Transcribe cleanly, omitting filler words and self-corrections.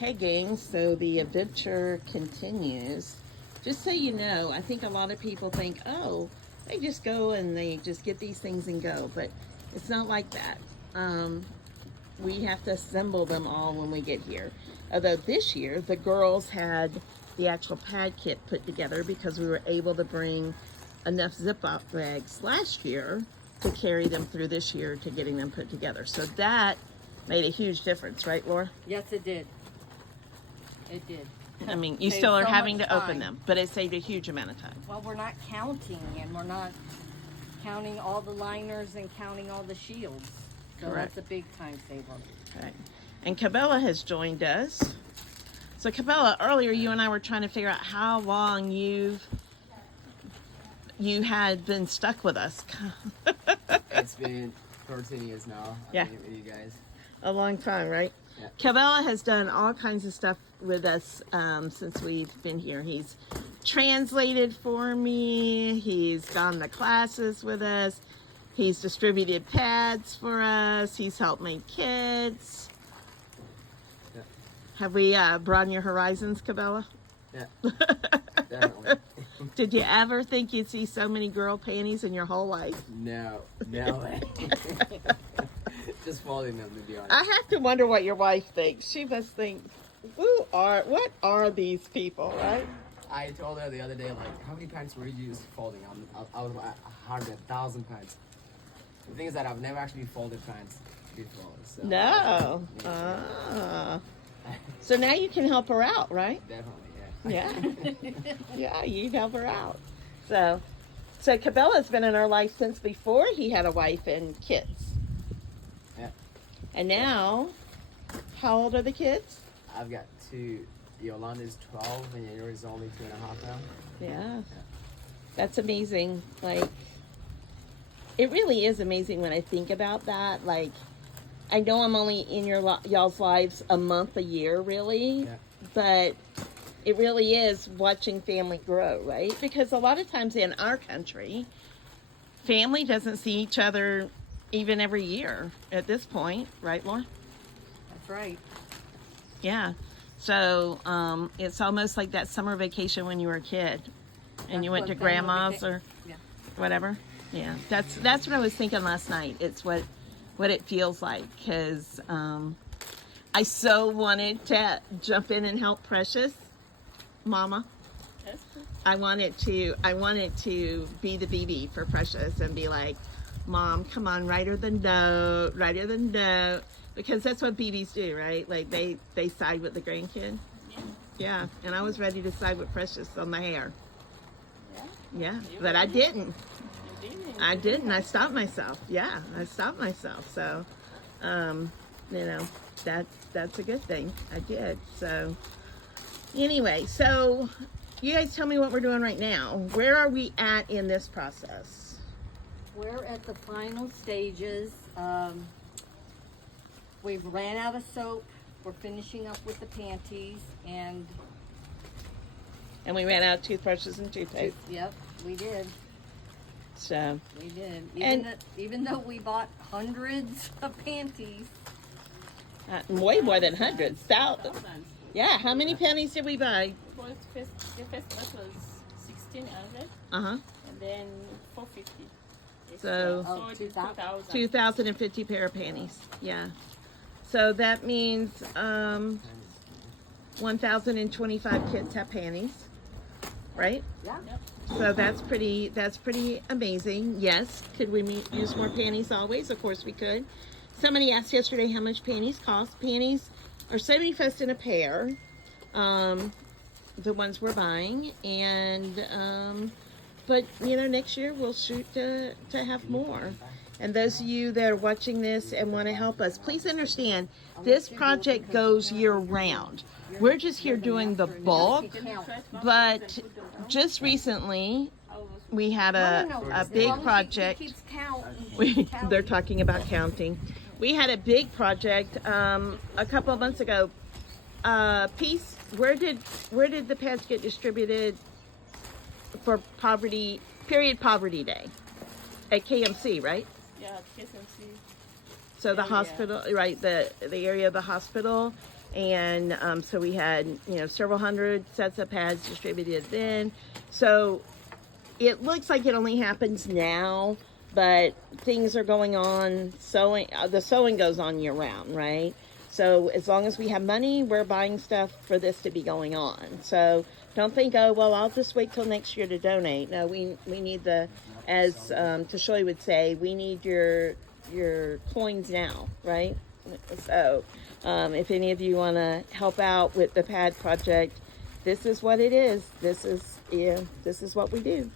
Hey gang, so the adventure continues. Just so you know, I think a lot of people think, oh, they just go and they just get these things and go, but it's not like that. We have to assemble them all when we get here. Although this year, the girls had the actual pad kit put together because we were able to bring enough zip-up bags last year to carry them through this year to getting them put together. So that made a huge difference, right, Laura? Yes, it did. It did. I mean, you Saved still are so having much to open time. them, but it saved a huge amount of time. Well, we're not counting, and we're not counting all the liners and counting all the shields. So Correct. that's a big time saver. Right. And Cabela has joined us. So Cabela, earlier you and I were trying to figure out how long you had been stuck with us. It's been 13 years now. Yeah. I've been with you guys. A long time, right? Yeah. Cabela has done all kinds of stuff with us since we've been here. He's translated for me. He's gone to classes with us. He's distributed pads for us. He's helped make kits. Yeah. Have we broadened your horizons, Cabela? Yeah. Definitely. Did you ever think you'd see so many girl panties in your whole life? No way. Just folding them, to be honest. I have to wonder what your wife thinks. She must think, what are these people, right? I told her the other day, like, how many pants were you just folding out of 100,000 pants? The thing is that I've never actually folded pants before. So No. So now you can help her out, right? Definitely, Yeah. Yeah, you'd help her out. So Cabela's been in our life since before he had a wife and kids. Yeah. And now, how old are the kids? I've got two. Yolanda's 12 and yours is only 2.5 now. Yeah. That's amazing. Like, it really is amazing when I think about that. Like, I know I'm only in y'all's lives a month a year, really, Yeah. but it really is watching family grow, right? Because a lot of times in our country, family doesn't see each other even every year at this point, right, Laura? That's right. Yeah. So it's almost like that summer vacation when you were a kid and That's you went what to family grandma's vaca- or Yeah. whatever. Yeah, that's what I was thinking last night. It's what it feels like because I so wanted to jump in and help Precious, Mama. I wanted to be the BB for Precious and be like, Mom, come on, write her the note, because that's what BBs do, right? Like they side with the grandkid. Yeah, and I was ready to side with Precious on the hair. Yeah, but I didn't. I stopped myself. Yeah, I stopped myself. So, that's a good thing. I did. So, anyway, so you guys tell me what we're doing right now. Where are we at in this process? We're at the final stages. We've ran out of soap. We're finishing up with the panties, and And we ran out of toothbrushes and toothpaste. yep, we did. So, We did. And- Even though we bought hundreds of panties, way more than hundreds. Yeah, how many pennies did we buy? The first batch was 1,600 Uh-huh. and then 450. So- Oh, it's 2,000. 2,000. 2,050 pair of panties. Yeah. So that means 1,025 kids have panties, right? yeah. So that's pretty amazing. Yes. Could we use more panties always? Of course we could. Somebody asked yesterday how much panties cost. Panties are 70 cents a pair. The ones we're buying, and but next year we'll shoot to have more. And those of you that are watching this and want to help us, please understand this project goes year round. We're just here doing the bulk, but just recently we had a big project. They're talking about counting. We had a big project a couple of months ago. Peace, where did the pads get distributed for period poverty day? At KMC, right? Yeah, TSMC. So the Yeah, hospital, right? The area of the hospital, And so we had, several hundred sets of pads distributed then. So it looks like it only happens now, but things are going on. The sewing goes on year round, right? So as long as we have money, we're buying stuff for this to be going on. So don't think, oh, well, I'll just wait till next year to donate. No, we need as Tashoy would say, we need your coins now, right? So if any of you want to help out with the pad project, this is what it is. This is what we do.